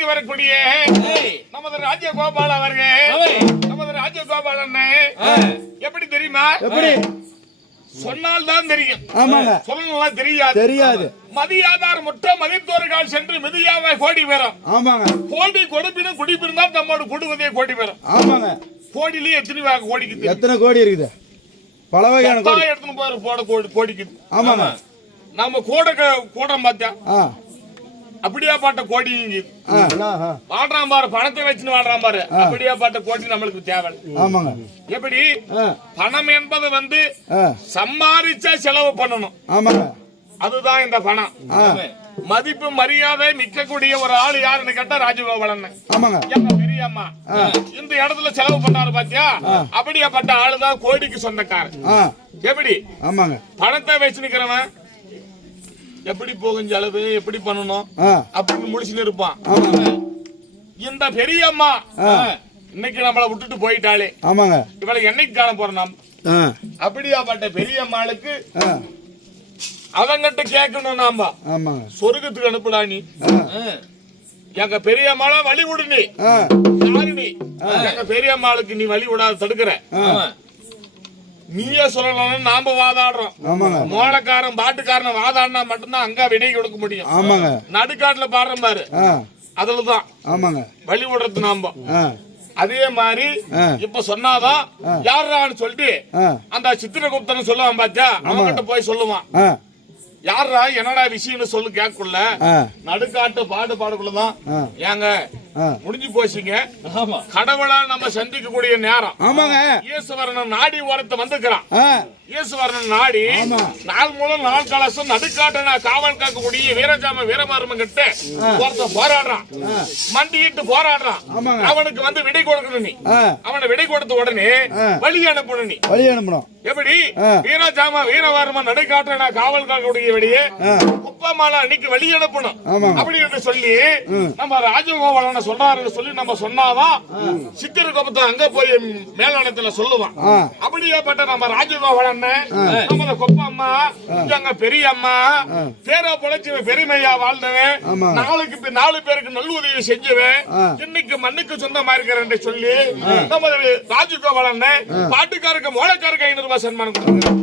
விளங்கி வரக்கூடிய நமது ராஜகோபால் அவர்கள். நமது ராஜகோபால் எப்படி தெரியுமா? எப்படி? சொன்னால் தான் தெரியும் சொல்லலாம் தெரியாது. தெரியாது. மதியாதார் முற்ற மதித்தோர்கள் சென்று மிதியாவை கோடி பெறும். ஆமாங்க. கோடி கொடுப்பினும் குடிப்பிருந்தால் தம்மோடு கொடுவதே கோடி பெறும். ஆமாங்க. கோடியிலே எத்தனை வகை கோடிக்கு? எத்தனை கோடி இருக்குது? பல வகையான கோடி. எடுத்துன்னு போய் போட கோடி கோடிக்கு. ஆமாங்க. நம்ம கூட கூடம் பார்த்தா அப்படியா பாட்ட கோடி. வாழ்றான் பாரு பணத்தை வச்சுன்னு வாழ்றான் பாரு. அப்படியா பாட்ட கோடி நம்மளுக்கு தேவை. எப்படி? பணம் என்பது வந்து சம்பாதிச்சா செலவு பண்ணணும். அதுதான் இந்த பணம். மதிப்பு மரியாதை மிக்கக்கூடிய ஒரு ஆள் யாருன்னு கேட்டா ராஜகோபாலன். பெரியம்மா? இந்த இடத்துல செலவு பண்ணாரு பாத்தியா? அப்படியாப்பட்ட ஆளுதான் கோடிக்கு சொந்தக்காரன். எப்படி? ஆமாங்க. பணத்தை வச்சு நிக்கிறவன் எப்படி போகும் செலவு எப்படி பண்ணணும்? அப்படின்னு முடிச்சுன்னு இருப்பான். இந்த பெரியம்மா. இன்னைக்கு நம்மள விட்டுட்டு போயிட்டாளே. ஆமாங்க. இவளை என்னைக்கு காண போறோம் நாம்? அப்படியாப்பட்ட பெரியம்மாளுக்கு அவங்கிட்ட கேட்கணும் நாம. ஆமாங்க. சொர்க்கத்துக்கு அனுப்புடா நீ. எங்க பெரியம்மாளா வழி விடு நீ. எங்க பெரியம்மாளுக்கு நீ வழி விடாத தடுக்கிற. நீயே சொல்லணும்னு நாம வாதாடுறோம். ஆமாங்க. மோளக்காரன் பாட்டுக்காரன் வாதாடினா மட்டும்தான் அங்க விடை கொடுக்க முடியும். ஆமாங்க. நடுக்காட்டுல பாடுறோம் பாரு. அதுலதான். ஆமாங்க. வழி விடுறது நாம. அதே மாதிரி. இப்ப சொன்னாதான் யாரான்னு சொல்லிட்டு அந்த சித்திரகுப்தன் சொல்லுவான் பாத்தியா? அவன்கிட்ட போய் சொல்லுவான். யாரா என்னடா விஷயம்னு சொல்லு கேட்குள்ள நடுக்காட்டு பாடு பாடுக்குள்ளதான். ஏங்க முடிஞ்சு போச்சுங்க. கடவுளா நம்ம சந்திக்கக்கூடிய நேரம். ஆமாங்க. ஈஸ்வரன் நாடி ஓரத்தை வந்துக்கிறான். ஆ. ஈஸ்வரன் நாடி ஆமா. நாள் மூலம் நாள் கலசம் நடுக்காட்டன காவல் காக்கக்கூடிய வீரஜாம வீரமர்மன் கிட்ட ஒருத்த போராடுறான். மண்டிட்டு போராடுறான். ஆமாங்க. அவனுக்கு வந்து விடை கொடுக்கணும் நீ. அவனை விடை கொடுத்த உடனே. வழி அனுப்பணும் நீ. வழி அனுப்பணும். எப்படி. வீரஜாம வீரவர்மன் நடுக்காட்டன காவல் காக்கக்கூடிய விடையே குப்பமால அன்னைக்கு வழி அனுப்பணும். அப்படி என்று சொல்லி நம்ம ராஜகோபாலன சொல்றாருன்னு சொல்லி நம்ம சொன்னாதான் சித்திர கோபத்தை அங்க போய் மேலாளத்துல சொல்லுவான். அப்படியேப்பட்ட நம்ம ராஜகோபாலன் நம்ம கொப்பம்மா எங்க பெரிய அம்மா பேரா பொழைச்சவ பெருமையா வாழ்ந்தவன். நாளுக்கு நாலு பேருக்கு நல்ல உதவி செஞ்சவன். இன்னைக்கு மண்ணுக்கு சொந்தமா இருக்கிறேன் சொல்லி நம்ம ராஜகோபாலன் பாட்டுக்காருக்கு மோளக்காருக்கு ஐநூறு ரூபாய் சன்மானம் கொடுக்குறேன்